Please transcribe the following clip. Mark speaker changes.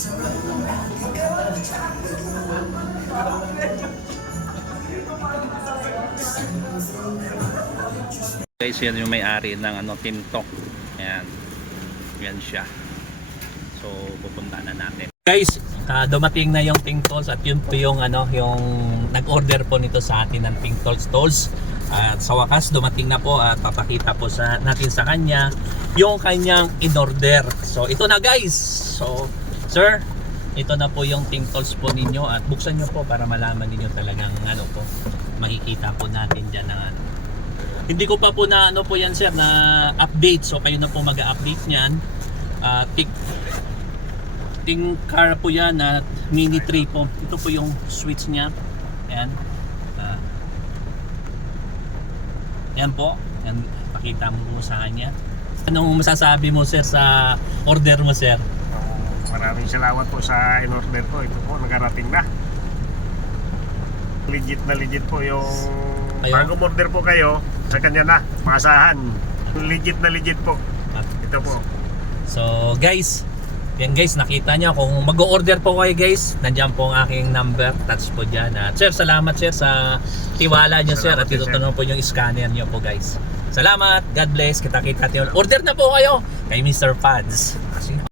Speaker 1: Guys, yan yung may-ari ng ano, Tintok. Ayan. Yan siya. So, pupunta na natin. Guys, ah, dumating na yung Pink Tolls at yun po yung ano, yung nag-order po nito sa atin ng Pink Tolls Tolls. At sa wakas, dumating na po at papakita po sa natin sa kanya yung kanyang in-order. So, ito na guys. So, sir, ito na po yung Pink Tolls po ninyo at buksan nyo po para malaman ninyo talagang ano po, makikita po natin dyan ng ano, hindi ko pa po na ano po yan sir na update so kayo na po mag-update niyan. Ah, tik ting car po yan na mini tray po. Ito po yung switch niya. Ayan. Ah. Ayan po. Ayan, pakita mo po sa kanya. Anong masasabi mo sir sa order mo sir?
Speaker 2: Maraming salamat po sa in-order ko. Ito po, nagarating na. Legit na legit po yung...
Speaker 1: Ayun.
Speaker 2: Bago order po kayo, sa kanya na, maasahan. Legit na legit po. Ito po.
Speaker 1: So guys, yan guys, nakita nyo kung mag-order po kayo guys, nandiyan po ang aking number, touch po dyan. At sir, salamat sir sa tiwala nyo sir
Speaker 2: Salamat
Speaker 1: at
Speaker 2: din,
Speaker 1: ito
Speaker 2: sir.
Speaker 1: po yung scanner nyo po guys. Salamat, God bless, kita-kita tayo. Order na po kayo kay Mr. Pads. Sige.